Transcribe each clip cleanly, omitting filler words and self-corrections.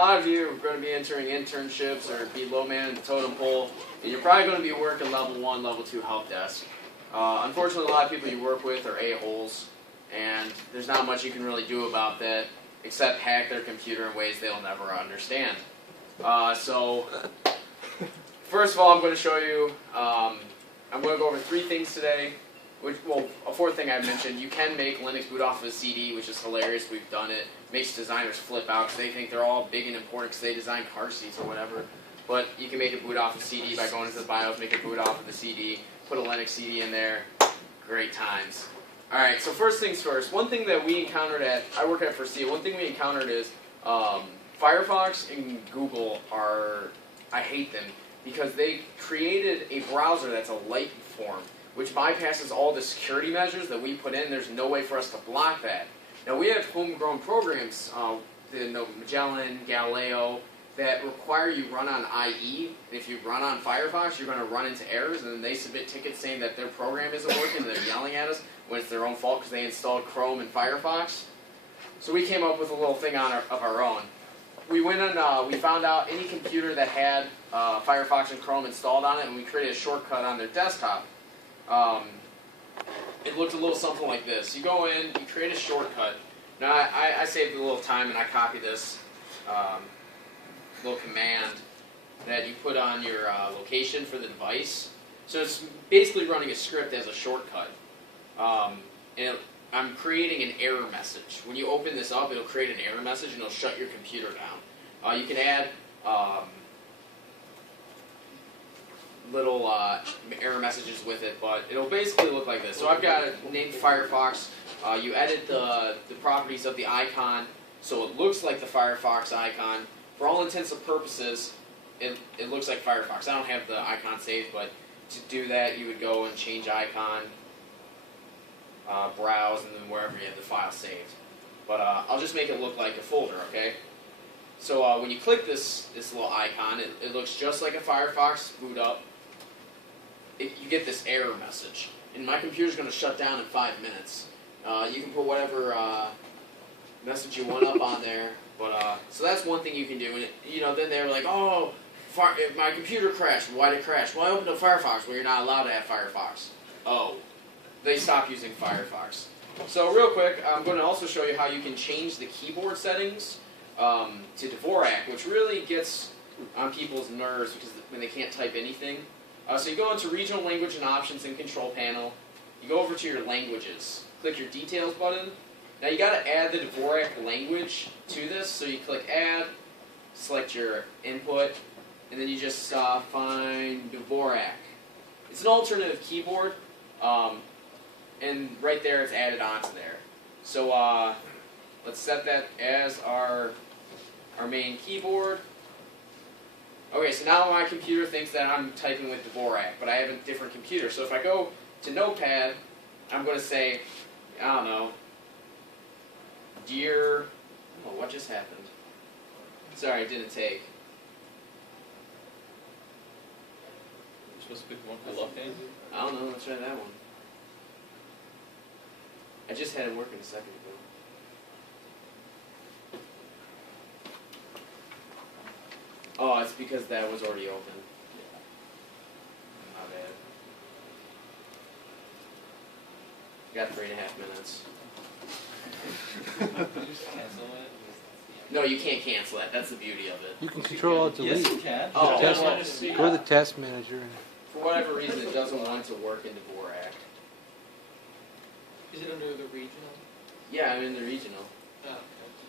A lot of you are going to be entering internships or be low man in the totem pole, and you're probably going to be working level 1, level 2 help desk. Unfortunately, a lot of people you work with are a-holes, and there's not much you can really do about that except hack their computer in ways they'll never understand. So, first of all, I'm going to show you, I'm going to go over 3 things today. Well, a 4th thing I mentioned, you can make Linux boot off of a CD, which is hilarious. We've done it. Makes designers flip out because they think they're all big and important because they design car seats or whatever. But you can make it boot off a CD by going into the BIOS, make it boot off of the CD, put a Linux CD in there. Great times. Alright, so first things first. One thing that we encountered I work at First one thing we encountered is Firefox and Google I hate them because they created a browser that's a light form, which bypasses all the security measures that we put in. There's no way for us to block that. Now, we have homegrown programs, the Magellan, Galileo, that require you run on IE. If you run on Firefox, you're going to run into errors, and then they submit tickets saying that their program isn't working, and they're yelling at us when it's their own fault because they installed Chrome and Firefox. So we came up with a little thing of our own. We went and we found out any computer that had Firefox and Chrome installed on it, and we created a shortcut on their desktop. It looked a little something like this. You go in, you create a shortcut. Now, I saved a little time and I copied this little command that you put on your location for the device. So it's basically running a script as a shortcut. And I'm creating an error message. When you open this up, it'll create an error message and it'll shut your computer down. You can add little error messages with it, but it'll basically look like this. So I've got it named Firefox. You edit the properties of the icon so it looks like the Firefox icon. For all intents and purposes, it looks like Firefox. I don't have the icon saved, but to do that, you would go and change icon, browse, and then wherever you have the file saved. But I'll just make it look like a folder, okay? So when you click this little icon, it looks just like a Firefox boot up. You get this error message. And my computer's going to shut down in 5 minutes. You can put whatever message you want up on there. But so that's one thing you can do. And then they're like, oh, my computer crashed. Why did it crash? Well, I opened up Firefox. Well, you're not allowed to have Firefox. Oh, they stopped using Firefox. So real quick, I'm going to also show you how you can change the keyboard settings to Dvorak, which really gets on people's nerves because when they can't type anything. So you go into Regional Language and Options in Control Panel. You go over to your languages. Click your Details button. Now you got to add the Dvorak language to this. So you click Add, select your input, and then you just find Dvorak. It's an alternative keyboard, and right there it's added onto there. So let's set that as our main keyboard. Okay, so now my computer thinks that I'm typing with Dvorak, but I have a different computer. So if I go to Notepad, I'm going to say, I don't know, dear, oh, what just happened? Sorry, it didn't take. You're supposed to pick one for left hand? I don't know, let's try that one. I just had it working a second ago. Oh, it's because that was already open. My bad. You got 3.5 minutes. No, you can't cancel that. That's the beauty of it. You can Control-Alt-Delete. Yes, you can. Oh, Go to the task manager. For whatever reason, it doesn't want to work in Dvorak. Is it under the regional? Yeah, I'm in the regional. Oh,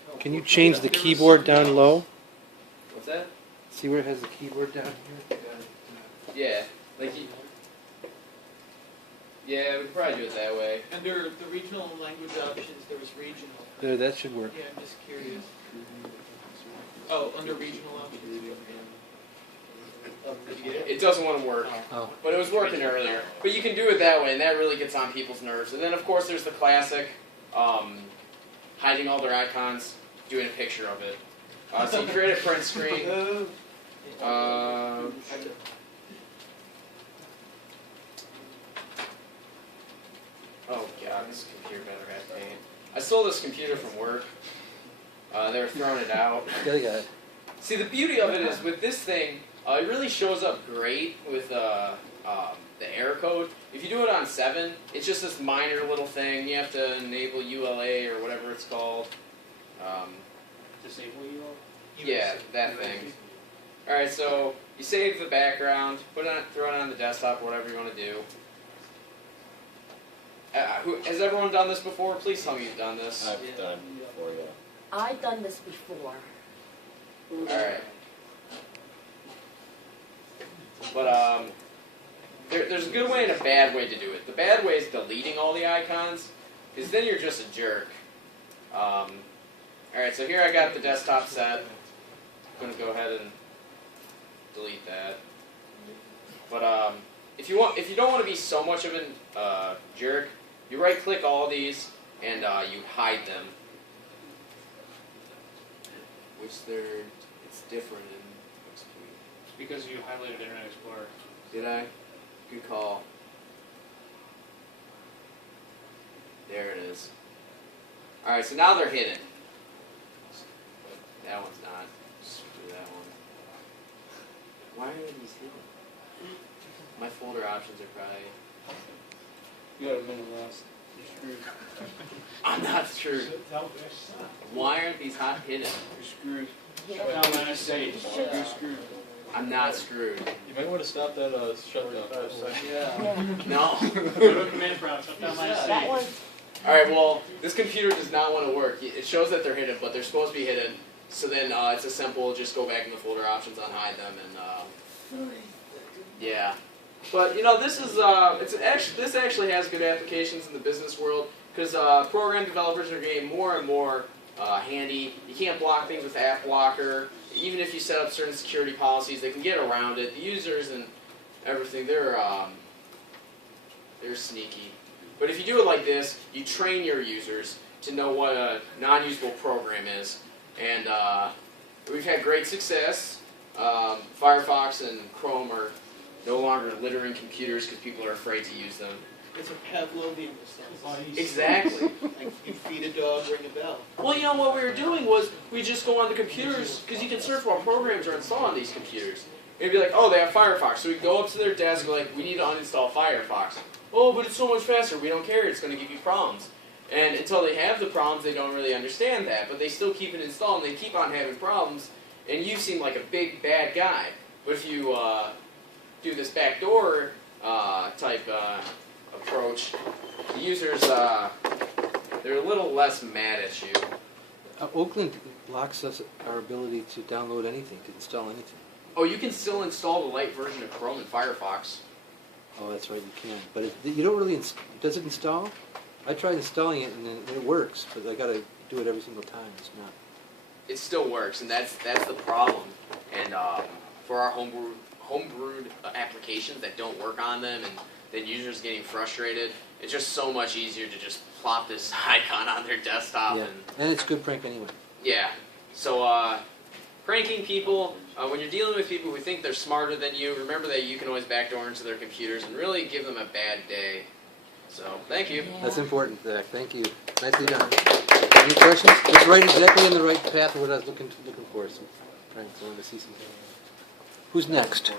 okay. Can you change the keyboard down low? What's that? See where it has the keyboard down here? Yeah, like you. Yeah, we could probably do it that way. Under the regional language options, there was regional. There, that should work. Yeah, I'm just curious. Oh, under regional options. Did you get it? It doesn't want to work, Oh. but it was working earlier. But you can do it that way, and that really gets on people's nerves. And then, of course, there's the classic, hiding all their icons, doing a picture of it. So you create a print screen. Oh god, this computer better have paint. I stole this computer from work. They were throwing it out. Yeah, they got it. See, the beauty of it is with this thing, it really shows up great with the error code. If you do it on 7, it's just this minor little thing. You have to enable ULA or whatever it's called. Disable you all? Yeah, that thing. Alright, so you save the background, put it on, throw it on the desktop, whatever you want to do. Has everyone done this before? Please tell me you've done this. I've done before, yeah. I've done this before. Alright. But, there's a good way and a bad way to do it. The bad way is deleting all the icons, because then you're just a jerk. Alright, so here I got the desktop set. I'm going to go ahead and delete that. But, if you don't want to be so much of a jerk, you right-click all these, and you hide them. Which it's different in XP. It's because you highlighted Internet Explorer. Did I? Good call. There it is. Alright, so now they're hidden. That one's not. Just do that one. Why are these hidden? My folder options are probably... You got a minute last. You're screwed. I'm not screwed. Why aren't these hot hidden? You're screwed. Yeah. Now when I say it, you're screwed. I'm not screwed. You might want to stop that shutdown. Yeah. No. Command prompt, shut down my That one. Alright, well, this computer does not want to work. It shows that they're hidden, but they're supposed to be hidden. So then it's a simple, just go back in the folder options, unhide them, and yeah. But you know, this is this actually has good applications in the business world because program developers are getting more and more handy. You can't block things with App Blocker. Even if you set up certain security policies, they can get around it. The users and everything, they're sneaky. But if you do it like this, you train your users to know what a non-usable program is. And we've had great success. Firefox and Chrome are no longer littering computers because people are afraid to use them. It's a Pavlovian response. Exactly. Like you feed a dog, ring a bell. Well, you know, what we were doing was we just go on the computers, because you can search what programs are installed on these computers. It'd be like, oh, they have Firefox. So we go up to their desk and we're like, we need to uninstall Firefox. Oh, but it's so much faster. We don't care. It's going to give you problems. And until they have the problems, they don't really understand that. But they still keep it installed, and they keep on having problems. And you seem like a big, bad guy. But if you do this backdoor type approach, the users, they're a little less mad at you. Oakland blocks us our ability to download anything, to install anything. Oh, you can still install the light version of Chrome and Firefox. Oh, that's right, you can. But you don't really, does it install? I tried installing it and it works, but I gotta do it every single time. It's not. It still works, and that's the problem. And for our homebrewed applications that don't work on them, and then users getting frustrated, it's just so much easier to just plop this icon on their desktop. Yeah, and it's good prank anyway. Yeah. So pranking people, when you're dealing with people who think they're smarter than you, remember that you can always backdoor into their computers and really give them a bad day. So, thank you. That's important, Zach. Thank you. Nicely done. Any questions? It's right exactly in the right path of what I was looking for. So, I wanted to see something. Who's next?